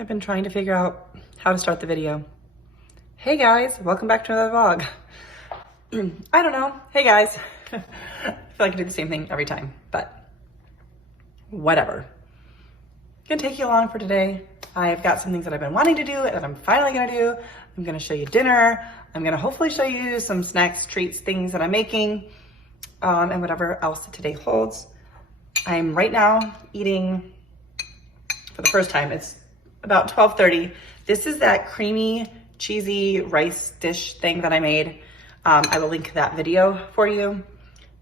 I've been trying to figure out how to start the video. Hey guys, welcome back to another vlog. I don't know. Hey guys. I feel like I do the same thing every time, but whatever. Gonna take you along for today. I've got some things that I've been wanting to do and that I'm finally gonna do. I'm gonna show you dinner. I'm gonna hopefully show you some snacks, treats, things that I'm making, and whatever else today holds. I'm right now eating, for the first time, it's about 12:30. This is that creamy, cheesy rice dish thing that I made. I will link that video for you,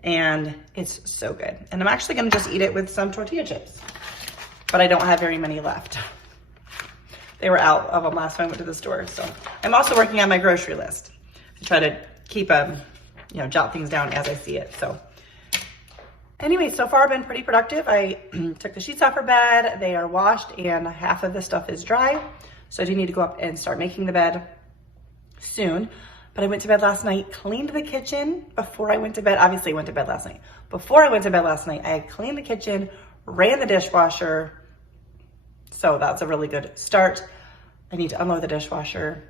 and it's so good. And I'm actually gonna just eat it with some tortilla chips, but I don't have very many left. They were out of them last time I went to the store. So I'm also working on my grocery list. I try to keep jot things down as I see it. So anyway, so far I've been pretty productive. I took the sheets off her bed. They are washed and half of the stuff is dry. So I do need to go up and start making the bed soon. But I went to bed last night, cleaned the kitchen before I went to bed. Obviously I went to bed last night. Before I went to bed last night, I had cleaned the kitchen, ran the dishwasher. So that's a really good start. I need to unload the dishwasher.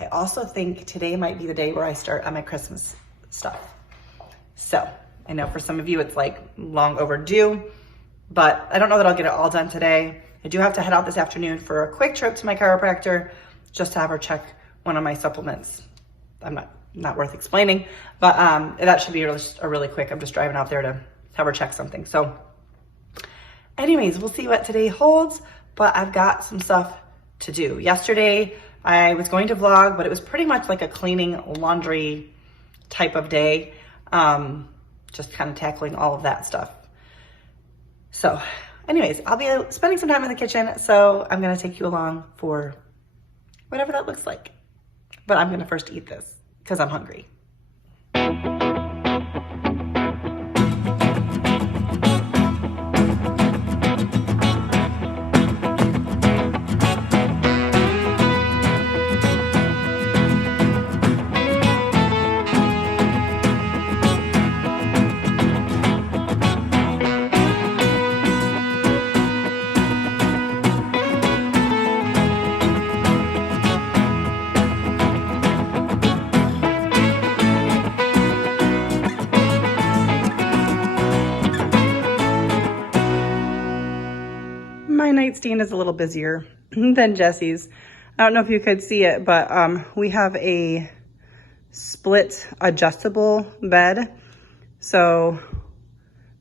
I also think today might be the day where I start on my Christmas stuff. So I know for some of you it's like long overdue, but I don't know that I'll get it all done today. I do have to head out this afternoon for a quick trip to my chiropractor just to have her check one of my supplements. I'm not worth explaining, but that should be really quick. I'm just driving out there to have her check something. So anyways, we'll see what today holds, but I've got some stuff to do. Yesterday, I was going to vlog, but it was pretty much like a cleaning laundry type of day. Just kind of tackling all of that stuff. So anyways, I'll be spending some time in the kitchen, so I'm gonna take you along for whatever that looks like. But I'm gonna first eat this because I'm hungry. My nightstand is a little busier than Jesse's. I don't know if you could see it, but we have a split adjustable bed. So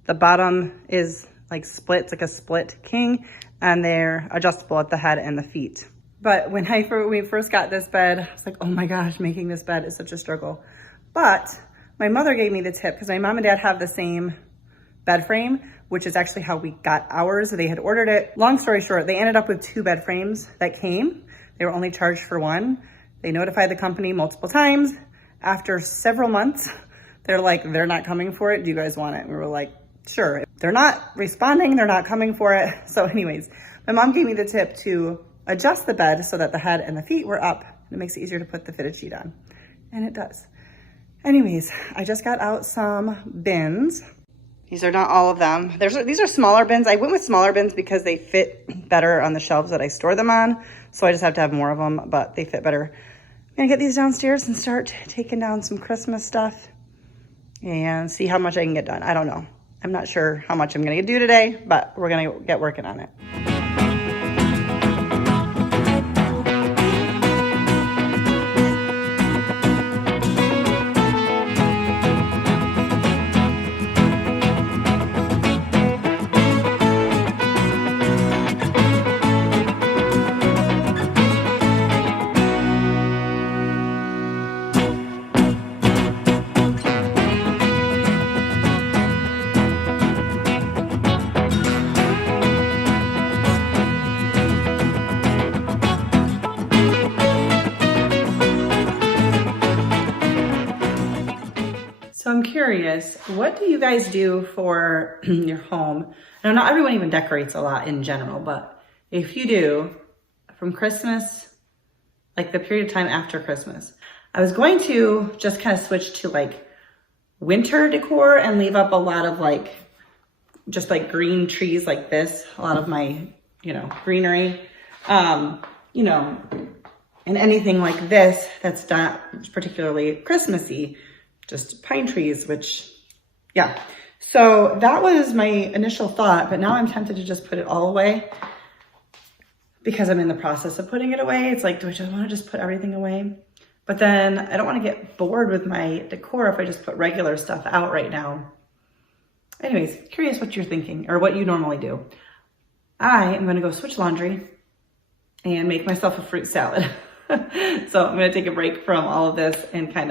the bottom is like split, it's like a split king, and they're adjustable at the head and the feet. But when we first got this bed, I was like, oh my gosh, making this bed is such a struggle. But my mother gave me the tip because my mom and dad have the same bed frame, which is actually how we got ours. They had ordered it. Long story short, they ended up with 2 bed frames that came. They were only charged for one. They notified the company multiple times. After several months, they're like, they're not coming for it. Do you guys want it? And we were like, sure. They're not responding. They're not coming for it. So anyways, my mom gave me the tip to adjust the bed so that the head and the feet were up. And it makes it easier to put the fitted sheet on. And it does. Anyways, I just got out some bins. These are not all of them. These are smaller bins. I went with smaller bins because they fit better on the shelves that I store them on. So I just have to have more of them, but they fit better. I'm gonna get these downstairs and start taking down some Christmas stuff and see how much I can get done. I don't know. I'm not sure how much I'm gonna do today, but we're gonna get working on it. So I'm curious, what do you guys do for your home? I know not everyone even decorates a lot in general, but if you do, from Christmas, like the period of time after Christmas, I was going to just kind of switch to like winter decor and leave up a lot of like, just like green trees like this, a lot of my, you know, greenery. You know, and anything like this that's not particularly Christmassy, just pine trees, which, yeah. So that was my initial thought, but now I'm tempted to just put it all away because I'm in the process of putting it away. It's like, do I just want to just put everything away? But then I don't want to get bored with my decor if I just put regular stuff out right now. Anyways, curious what you're thinking or what you normally do. I am going to go switch laundry and make myself a fruit salad. So I'm going to take a break from all of this and I'm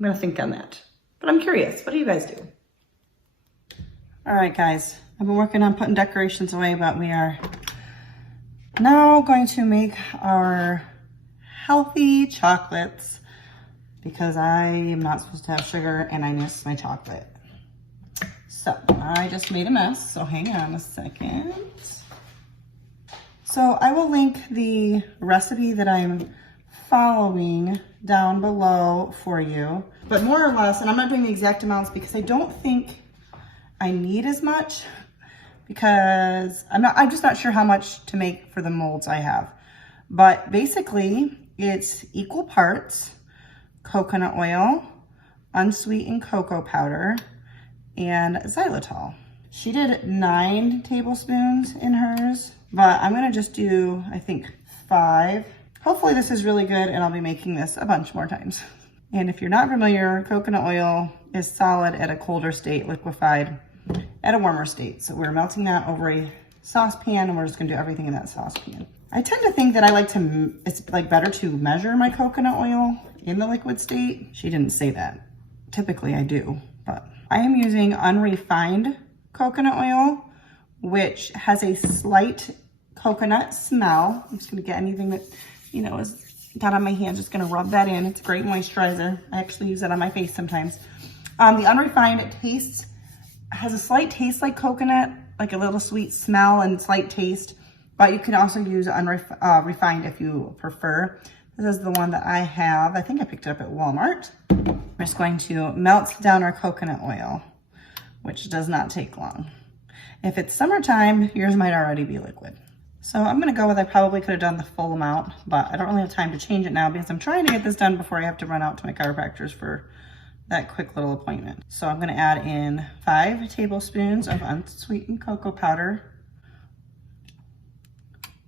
going to think on that. But I'm curious, what do you guys do? All right, guys, I've been working on putting decorations away, but we are now going to make our healthy chocolates because I am not supposed to have sugar and I miss my chocolate. So I just made a mess, so hang on a second. So I will link the recipe that I'm following down below for you, but more or less, and I'm not doing the exact amounts because I don't think I need as much because I'm just not sure how much to make for the molds I have. But basically it's equal parts coconut oil, unsweetened cocoa powder, and xylitol. She did 9 tablespoons in hers, but I'm gonna just do, I think, 5. Hopefully this is really good and I'll be making this a bunch more times. And if you're not familiar, coconut oil is solid at a colder state, liquefied at a warmer state. So we're melting that over a saucepan and we're just gonna do everything in that saucepan. I tend to think that it's like better to measure my coconut oil in the liquid state. She didn't say that. Typically I do, but I am using unrefined coconut oil, which has a slight coconut smell. I'm just gonna get anything that, you know, is got on my hand, just gonna rub that in. It's a great moisturizer. I actually use that on my face sometimes. The unrefined has a slight taste like coconut, like a little sweet smell and slight taste, but you can also use refined if you prefer. This is the one that I have. I think I picked it up at Walmart. We're just going to melt down our coconut oil, which does not take long. If it's summertime, yours might already be liquid. So I'm gonna go with, I probably could have done the full amount, but I don't really have time to change it now because I'm trying to get this done before I have to run out to my chiropractor's for that quick little appointment. So I'm gonna add in 5 tablespoons of unsweetened cocoa powder.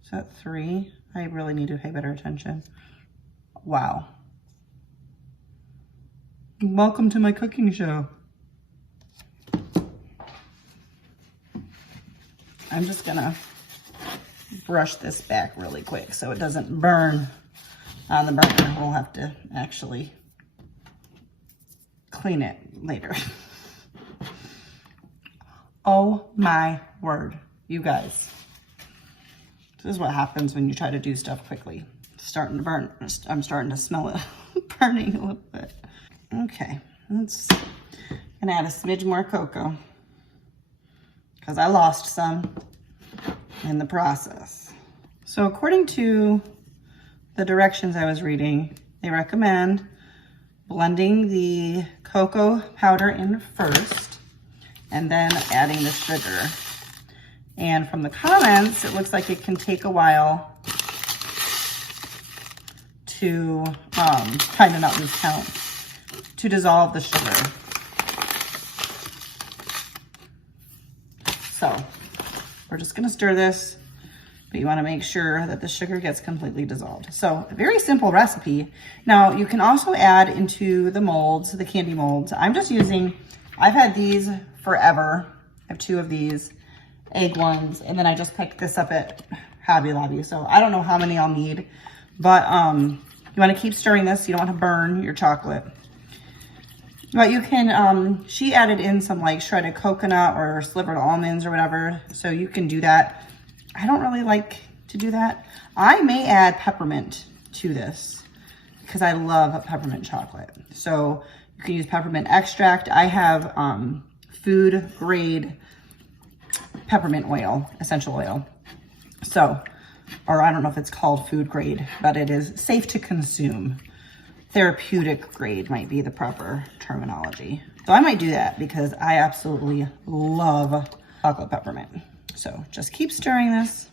Is that 3? I really need to pay better attention. Wow. Welcome to my cooking show. I'm just gonna brush this back really quick so it doesn't burn on the burner. We'll have to actually clean it later. Oh my word, you guys. This is what happens when you try to do stuff quickly. It's starting to burn. I'm starting to smell it burning a little bit. Okay, gonna add a smidge more cocoa because I lost some in the process. So according to the directions I was reading, they recommend blending the cocoa powder in first and then adding the sugar. And from the comments, it looks like it can take a while to, kind of not lose count, to dissolve the sugar. So we're just gonna stir this, but you wanna make sure that the sugar gets completely dissolved. So a very simple recipe. Now you can also add into the molds, the candy molds. I'm just using, I've had these forever. I have 2 of these egg ones, and then I just picked this up at Hobby Lobby. So I don't know how many I'll need, but you wanna keep stirring this. You don't wanna burn your chocolate. But you can, she added in some like shredded coconut or slivered almonds or whatever, so you can do that. I don't really like to do that. I may add peppermint to this because I love peppermint chocolate. So you can use peppermint extract. I have food grade peppermint oil, essential oil. So, or I don't know if it's called food grade, but it is safe to consume. Therapeutic grade might be the proper terminology. So I might do that because I absolutely love chocolate peppermint. So just keep stirring this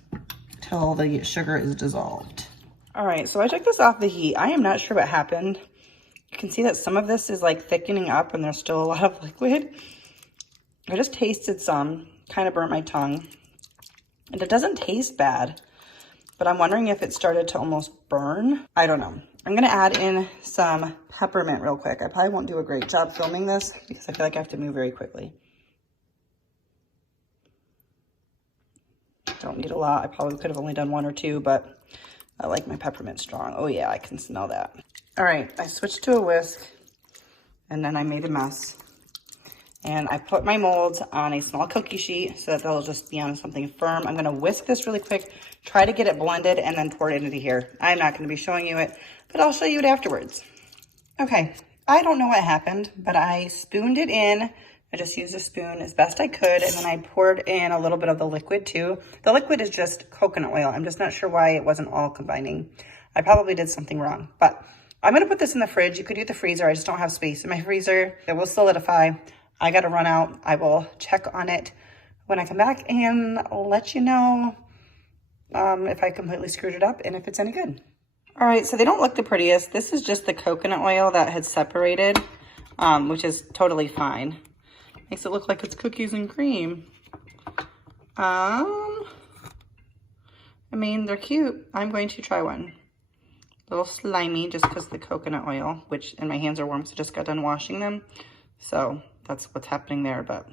till the sugar is dissolved. All right, so I took this off the heat. I am not sure what happened. You can see that some of this is like thickening up and there's still a lot of liquid. I just tasted some, kind of burnt my tongue. And it doesn't taste bad, but I'm wondering if it started to almost burn. I don't know. I'm gonna add in some peppermint real quick. I probably won't do a great job filming this because I feel like I have to move very quickly. Don't need a lot. I probably could have only done 1 or 2, but I like my peppermint strong. Oh yeah, I can smell that. All right, I switched to a whisk and then I made a mess. And I put my molds on a small cookie sheet so that they'll just be on something firm. I'm gonna whisk this really quick, try to get it blended, and then pour it into here. I'm not gonna be showing you it, but I'll show you it afterwards. Okay, I don't know what happened, but I spooned it in. I just used a spoon as best I could, and then I poured in a little bit of the liquid too. The liquid is just coconut oil. I'm just not sure why it wasn't all combining. I probably did something wrong, but I'm gonna put this in the fridge. You could use the freezer. I just don't have space in my freezer. It will solidify. I gotta run out. I will check on it when I come back and I'll let you know if I completely screwed it up and if it's any good. All right, so they don't look the prettiest. This is just the coconut oil that had separated, which is totally fine. Makes it look like it's cookies and cream. I mean, they're cute. I'm going to try one. A little slimy just because the coconut oil, and my hands are warm, so I just got done washing them. So that's what's happening there, but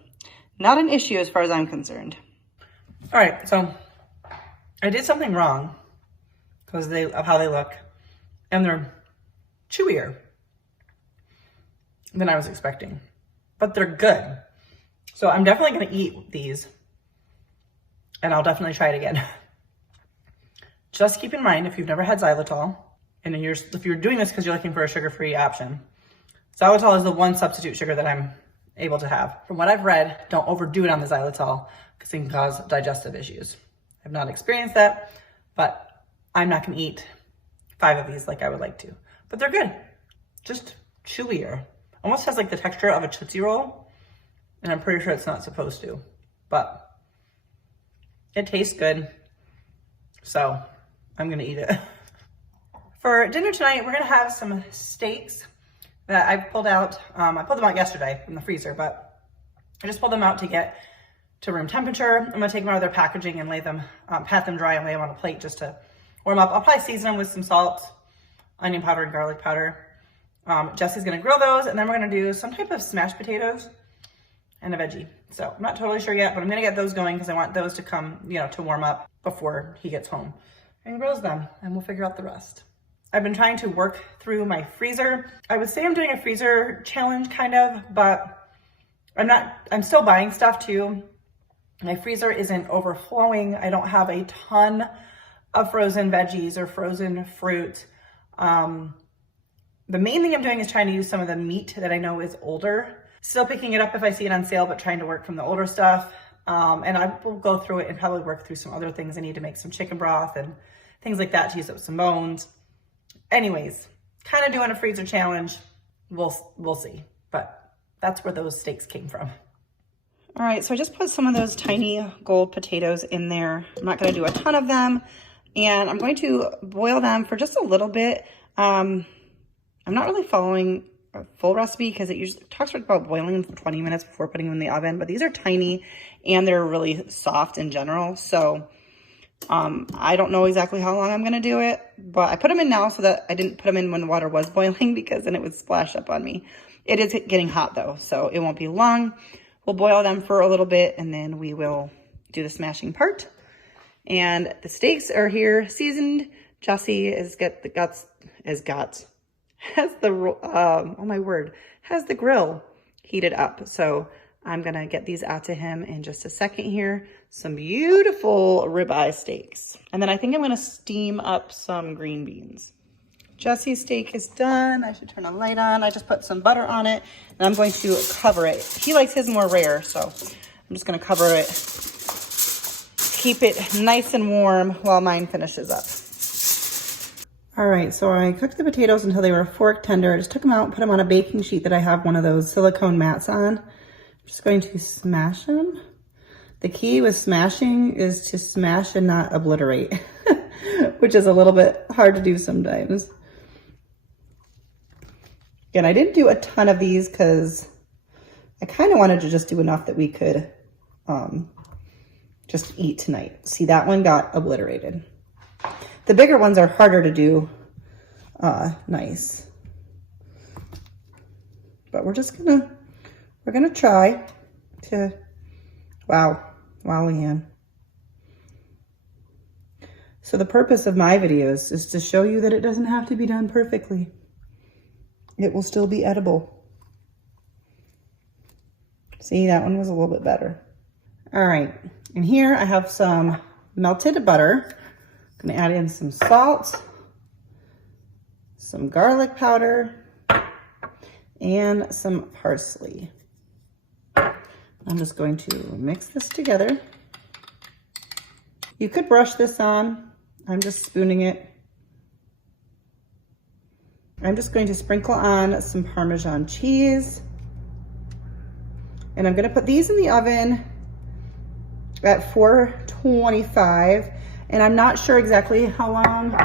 not an issue as far as I'm concerned. All right, so I did something wrong because of how they look, and they're chewier than I was expecting, but they're good. So I'm definitely gonna eat these, and I'll definitely try it again. Just keep in mind, if you've never had xylitol, and if you're doing this because you're looking for a sugar-free option, xylitol is the one substitute sugar that I'm able to have. From what I've read, don't overdo it on the xylitol because it can cause digestive issues. I've not experienced that, but I'm not gonna eat 5 of these like I would like to. But they're good, just chewier. Almost has like the texture of a Tootsie Roll, and I'm pretty sure it's not supposed to, but it tastes good, so I'm gonna eat it. For dinner tonight, we're gonna have some steaks that I pulled out. I pulled them out yesterday from the freezer, but I just pulled them out to get to room temperature. I'm gonna take them out of their packaging and lay them, pat them dry and lay them on a plate just to warm up. I'll probably season them with some salt, onion powder, and garlic powder. Jesse's gonna grill those, and then we're gonna do some type of smashed potatoes and a veggie. So I'm not totally sure yet, but I'm gonna get those going because I want those to come, to warm up before he gets home and grills them, and we'll figure out the rest. I've been trying to work through my freezer. I would say I'm doing a freezer challenge kind of, but I'm still buying stuff too. My freezer isn't overflowing. I don't have a ton of frozen veggies or frozen fruit. The main thing I'm doing is trying to use some of the meat that I know is older. Still picking it up if I see it on sale, but trying to work from the older stuff. And I will go through it and probably work through some other things. I need to make some chicken broth and things like that to use up some bones. Anyways, kind of doing a freezer challenge. We'll see, but that's where those steaks came from. All right, so I just put some of those tiny gold potatoes in there. I'm not gonna do a ton of them, and I'm going to boil them for just a little bit. I'm not really following a full recipe because it usually talks about boiling them for 20 minutes before putting them in the oven, but these are tiny and they're really soft in general. So I don't know exactly how long I'm gonna do it, but I put them in now so that I didn't put them in when the water was boiling because then it would splash up on me. It is getting hot though, so it won't be long. We'll boil them for a little bit and then we will do the smashing part. And the steaks are here seasoned. Jesse has the grill heated up. So I'm gonna get these out to him in just a second here. Some beautiful ribeye steaks. And then I think I'm gonna steam up some green beans. Jesse's steak is done. I should turn a light on. I just put some butter on it and I'm going to cover it. He likes his more rare, so I'm just gonna cover it. Keep it nice and warm while mine finishes up. All right, so I cooked the potatoes until they were fork tender. I just took them out and put them on a baking sheet that I have one of those silicone mats on. I'm just going to smash them. The key with smashing is to smash and not obliterate, which is a little bit hard to do sometimes. Again, I didn't do a ton of these because I kind of wanted to just do enough that we could just eat tonight. See, that one got obliterated. The bigger ones are harder to do nice. But we're gonna try to, wow, Leanne. So the purpose of my videos is to show you that it doesn't have to be done perfectly. It will still be edible. See, that one was a little bit better. All right, and here I have some melted butter. I'm gonna add in some salt, some garlic powder, and some parsley. I'm just going to mix this together. You could brush this on. I'm just spooning it. I'm just going to sprinkle on some Parmesan cheese. And I'm gonna put these in the oven at 425. And I'm not sure exactly how long,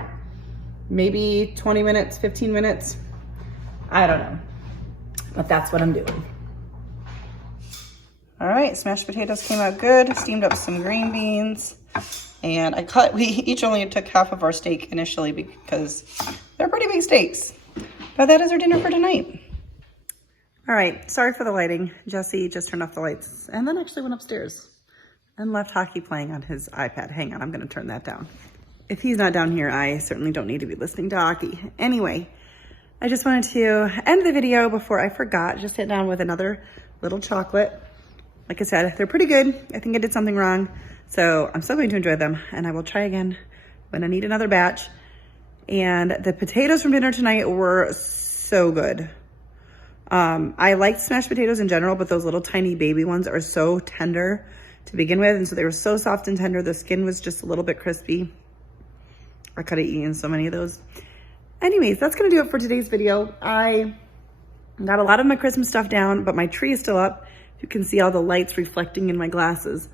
maybe 20 minutes, 15 minutes. I don't know, but that's what I'm doing. All right, smashed potatoes came out good. Steamed up some green beans. And we each only took half of our steak initially because they're pretty big steaks. But that is our dinner for tonight. All right, sorry for the lighting. Jesse just turned off the lights and then actually went upstairs and left hockey playing on his iPad. Hang on, I'm gonna turn that down. If he's not down here, I certainly don't need to be listening to hockey. Anyway, I just wanted to end the video before I forgot. Just sit down with another little chocolate. Like I said, they're pretty good. I think I did something wrong. So I'm still going to enjoy them and I will try again when I need another batch. And the potatoes from dinner tonight were so good. I liked smashed potatoes in general, but those little tiny baby ones are so tender to begin with. And so they were so soft and tender. The skin was just a little bit crispy. I could have eaten so many of those. Anyways, that's gonna do it for today's video. I got a lot of my Christmas stuff down, but my tree is still up. You can see all the lights reflecting in my glasses.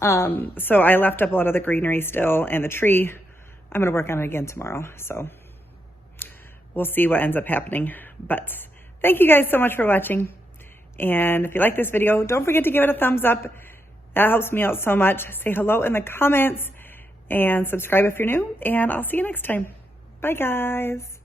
So I left up a lot of the greenery still, and the tree, I'm gonna work on it again tomorrow. So we'll see what ends up happening. But thank you guys so much for watching. And if you like this video, don't forget to give it a thumbs up. That helps me out so much. Say hello in the comments and subscribe if you're new, and I'll see you next time. Bye guys.